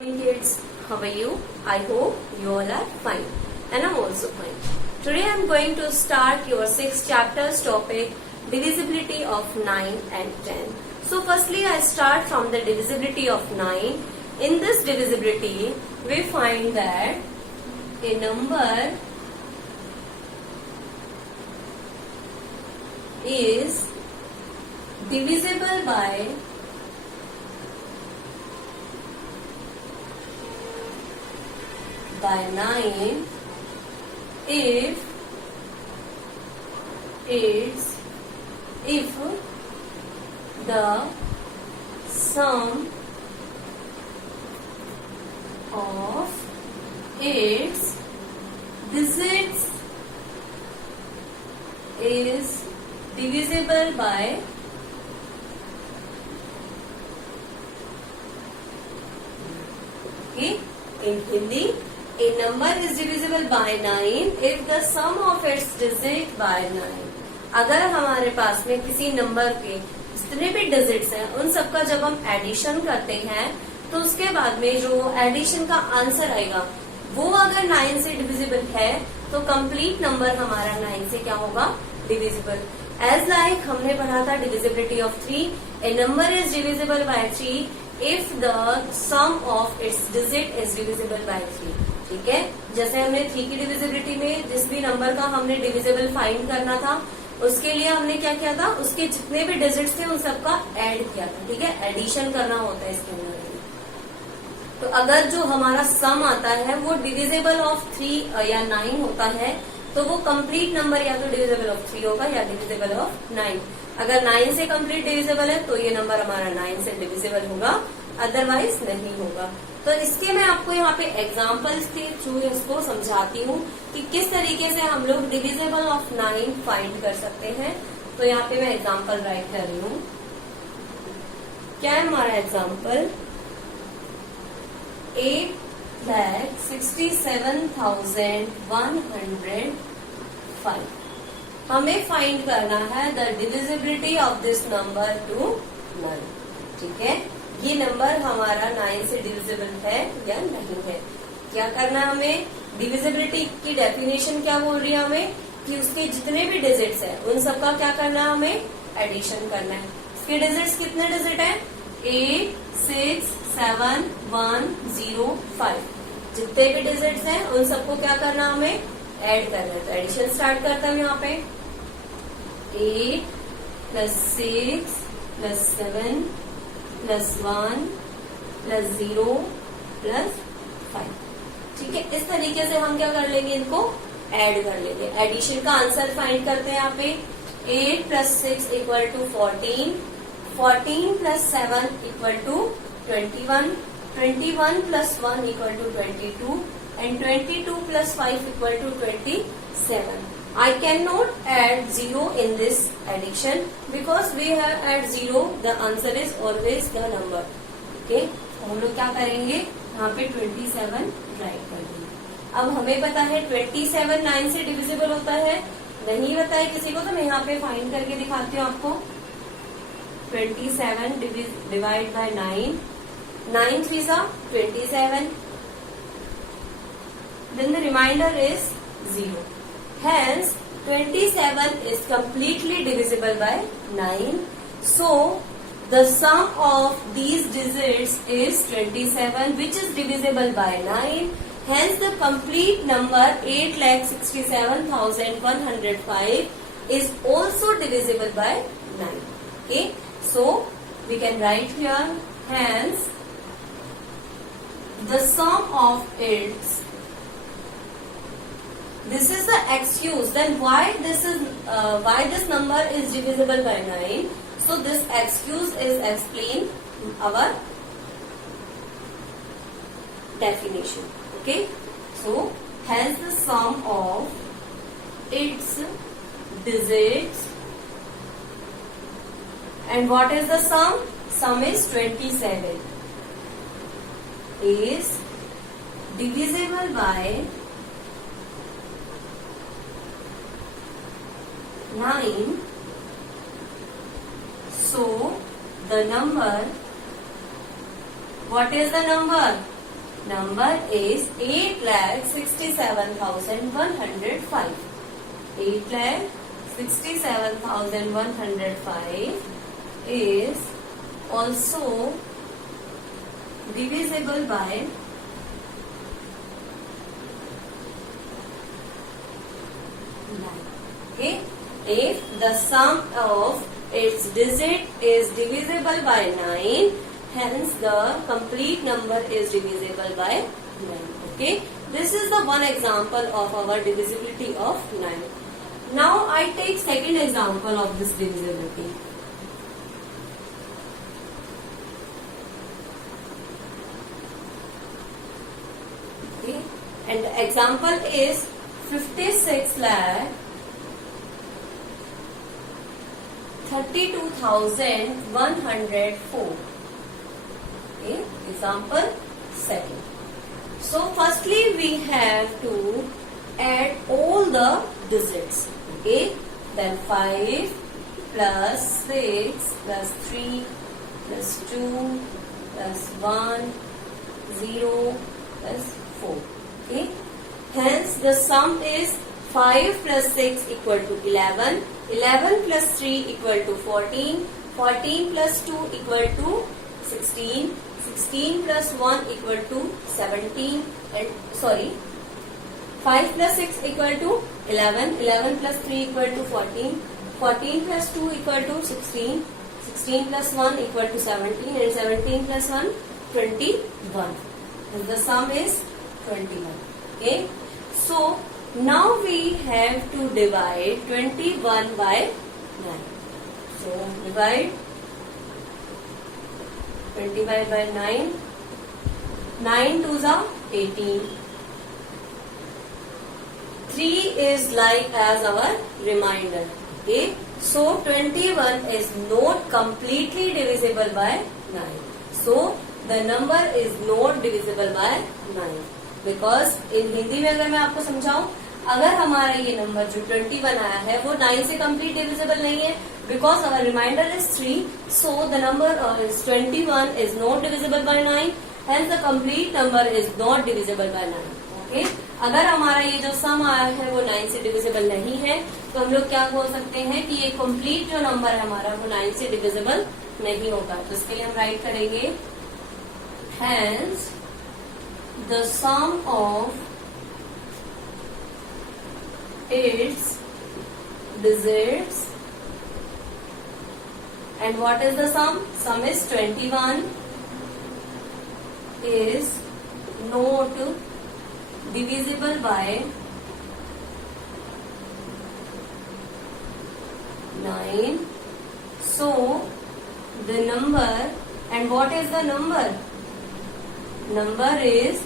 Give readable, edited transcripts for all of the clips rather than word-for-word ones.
Kids, how are you? I hope you all are fine, and I'm also fine. Today I'm going to start your 6th chapter's topic, divisibility of 9 and 10. So firstly I start from the divisibility of 9. In this divisibility we find that a number is divisible by 9 if the sum of its digits is divisible by in Hindi, a number is divisible by 9 if the sum of its digit by 9. अगर हमारे पास में किसी number के जितने भी digits हैं उन सबका जब हम एडिशन करते हैं तो उसके बाद में जो एडिशन का आंसर आएगा वो अगर 9 से डिविजिबल है तो कंप्लीट नंबर हमारा 9 से क्या होगा, डिविजिबल. एज लाइक हमने पढ़ा था divisibility of 3. A number is divisible by 3 if the sum of its digit is divisible by 3. ठीक है, जैसे हमने 3 की डिविजिबिलिटी में जिस भी नंबर का हमने डिविजिबल फाइंड करना था उसके लिए हमने क्या किया था, उसके जितने भी डिजिट्स थे उन सबका ऐड किया था. ठीक है, एडिशन करना होता है इसके अंदर. तो अगर जो हमारा सम आता है वो डिविजिबल ऑफ 3 या 9 होता है तो वो कंप्लीट नंबर या तो डिविजिबल ऑफ 3 होगा या डिविजिबल ऑफ 9. अगर 9 से कंप्लीट डिविजिबल है तो ये नंबर हमारा 9 से डिविजिबल होगा, अदरवाइज नहीं होगा. तो इसके मैं आपको यहाँ पे एग्जाम्पल्स के थ्रू इसको समझाती हूँ कि किस तरीके से हम लोग डिविजिबल ऑफ 9 फाइंड कर सकते हैं. तो यहाँ पे मैं एग्जाम्पल राइट कर रही हूँ. क्या है हमारा एग्जाम्पल? 8,67,105. हमें फाइंड करना है the divisibility of this number two 9. ठीक है, ये नंबर हमारा 9 से डिविजिबल है या नहीं है. क्या करना है हमें? डिविजिबिलिटी की डेफिनेशन क्या बोल रही है हमें कि उसके जितने भी डिजिट्स हैं उन सबका क्या करना है, हमें एडिशन करना है. इसके डिजिट्स कितने डिजिट है? 8, 6, 7, 1, 0, 5. जितने भी डिजिट्स हैं उन सबको क्या करना हमें, ऐड करना है. तो एडिशन स्टार्ट करता हूँ यहाँ पे. 8 + 6 + 7 + 1 + 0 + 5. ठीक है, इस तरीके से हम क्या कर लेंगे, इनको ऐड कर लेंगे. एडिशन का आंसर फाइंड करते हैं यहाँ पे. 8 + 6 = 14, 14 + 7 = 21, 21 + 1 = 22, and 22 + 5 = 27. I cannot add 0 in this addition because we have add 0. The answer is always the number. Okay, हम लोग क्या करेंगे, यहाँ पे 27 राइट कर देंगे. अब हमें पता है 27 9 से डिविजिबल होता है. नहीं पता है किसी को तो मैं यहाँ पे फाइंड करके दिखाती हूँ आपको. 27 divide by 9. 9 3s are 27. Then the remainder is 0. Hence, 27 is completely divisible by 9. So, the sum of these digits is 27, which is divisible by 9. Hence, the complete number 8,67,105 is also divisible by 9. Okay, so we can write here. Hence, the sum of its, this is the excuse. Then why this number is divisible by 9? So this excuse is explained our definition. Okay. So hence the sum of its digits, and what is the sum? Sum is 27. Is divisible by 9. So the number, what is the number? number is 8,67,105. 8,67,105 is also divisible by 9. Okay, if the sum of its digit is divisible by 9, hence the complete number is divisible by 9. Okay, this is the one example of our divisibility of 9. Now I take second example of this divisibility. Okay, and the example is 56,32,104. Okay, example second. So firstly we have to add all the digits. Okay, then 5 plus 6 plus 3 plus 2 plus 1 0 plus 4. Okay, hence the sum is 5 plus 6 equal to 11, 11 plus 3 equal to 14, 14 plus 2 equal to 16, 16 plus 1 equal to 17, and 5 plus 6 equal to 11, 11 plus 3 equal to 14, 14 plus 2 equal to 16, 16 plus 1 equal to 17, and 17 plus 1 21. And the sum is 21. Okay, so now we have to divide 21 by 9. So divide 21 by 9. 9 2s are 18. 3 is like as our remainder. Okay, so 21 is not completely divisible by 9. So the number is not divisible by 9. Because in Hindi में अगर मैं आपको समझाऊं, अगर हमारा ये number जो 21 आया है वो 9 से कंप्लीट डिविजिबल नहीं है, because our remainder is 3, so the number is 21 is not divisible by 9, hence the complete number is not divisible by 9. Okay, अगर हमारा ये जो सम आया है वो 9 से डिविजिबल नहीं है, तो हम लोग क्या बोल सकते हैं कि ये कंप्लीट जो नंबर है हमारा वो 9 से डिविजिबल नहीं होगा. तो इसके लिए हम राइट करेंगे hence the sum of its digits, and what is the sum? Sum is 21 is not divisible by 9. So the number, and what is the number? Number is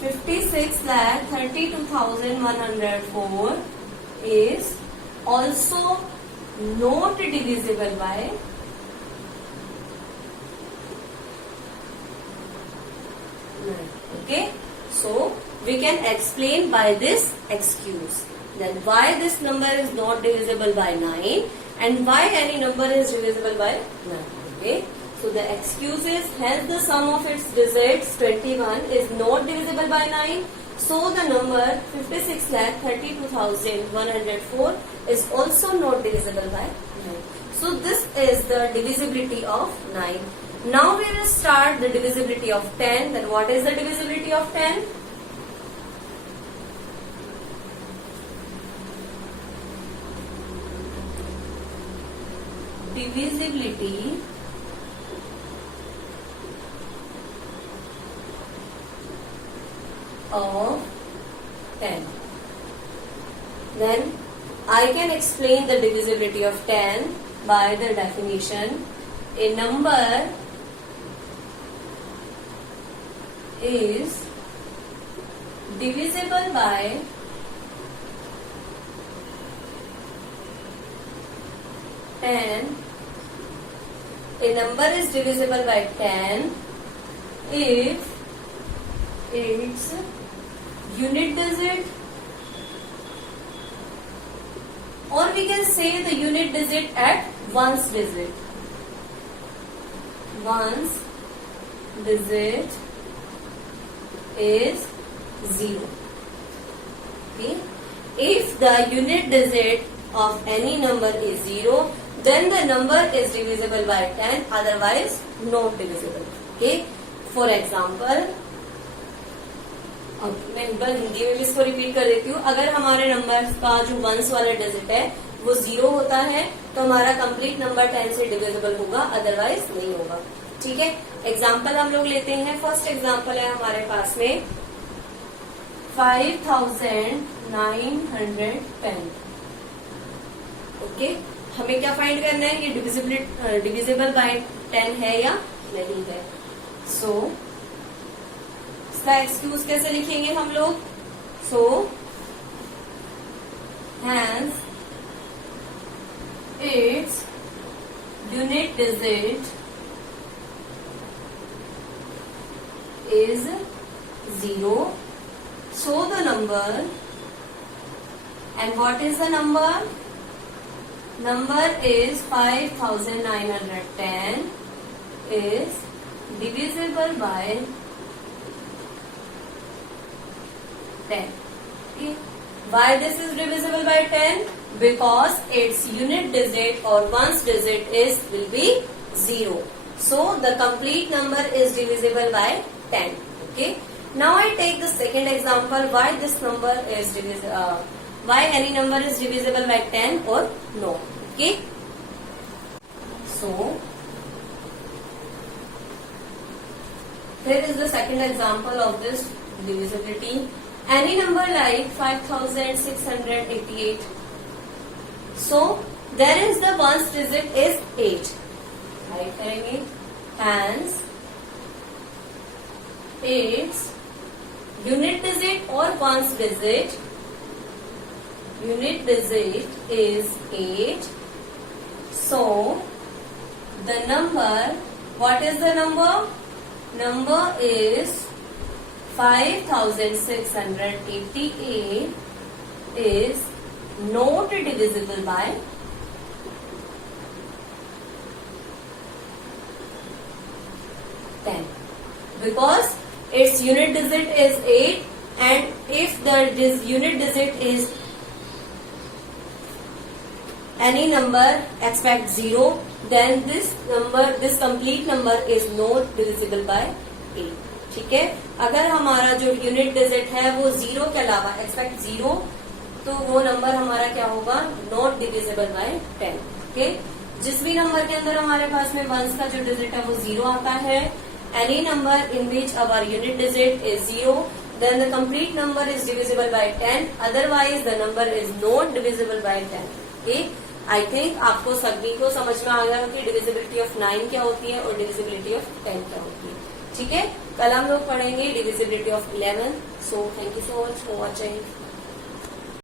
56,32,104 is also not divisible by 9. Okay, so we can explain by this excuse then why this number is not divisible by 9 and why any number is divisible by 9. Okay, so the excuse is hence the sum of its digits 21 is not divisible by 9. So the number 56,32,104 is also not divisible by 9. So this is the divisibility of 9. Now we will start the divisibility of 10. Then what is the divisibility of 10? Divisibility of 10. Then I can explain the divisibility of 10 by the definition. A number is divisible by 10. A number is divisible by 10 if its unit digit, or we can say the unit digit at ones digit. Ones digit is 0. Okay. If the unit digit of any number is 0, then the number is divisible by 10, otherwise not divisible. Okay. For example, मैं एक बार हिंदी में भी इसको repeat कर देती हूँ. अगर हमारे नंबर का जो वंस वाला डिजिट है वो 0 होता है तो हमारा कंप्लीट नंबर 10 से डिविजिबल होगा, अदरवाइज नहीं होगा. ठीक है. एग्जाम्पल हम लोग लेते हैं. फर्स्ट एग्जाम्पल है हमारे पास में 5910. ओके. हमें क्या फाइंड करना है, ये डिविजिबल बाय 10 है या नहीं है. सो इसका एक्सक्यूज कैसे लिखेंगे हम लोग. So hence its unit digit is 0. So the number, and what is the number? Number is 5910 is divisible by 10. Okay. Why this is divisible by 10? Because its unit digit or ones digit will be 0. So the complete number is divisible by 10. Okay. Now I take the second example. Why this number is divisible? Why any number is divisible by 10 or no? Okay. So here is the second example of this divisibility. Any number like 5688. So there is the ones digit is 8. Right करेंगे. Hence its unit digit or ones digit is 8. So the number, what is the number? Number is 5688 is not divisible by 10 because its unit digit is 8, and if the unit digit is any number except 0, then this complete number is not divisible by 8. ठीक है. अगर हमारा जो unit digit है वो 0 के अलावा accept 0, तो वो नंबर हमारा क्या होगा, नॉट डिविजिबल बाय 10. ओके. जिस भी नंबर के अंदर हमारे पास में वंस का जो डिजिट है वो 0 आता है, any number in which our unit digit is 0, then the complete number is divisible by 10, otherwise the number is not divisible by 10. Okay. I think आपको सभी को समझ में आ गया कि डिविजिबिलिटी ऑफ 9 क्या होती है और डिविजिबिलिटी ऑफ 10 क्या होती है. ठीक है. कल हम लोग पढ़ेंगे divisibility of 11. So thank you so much for watching.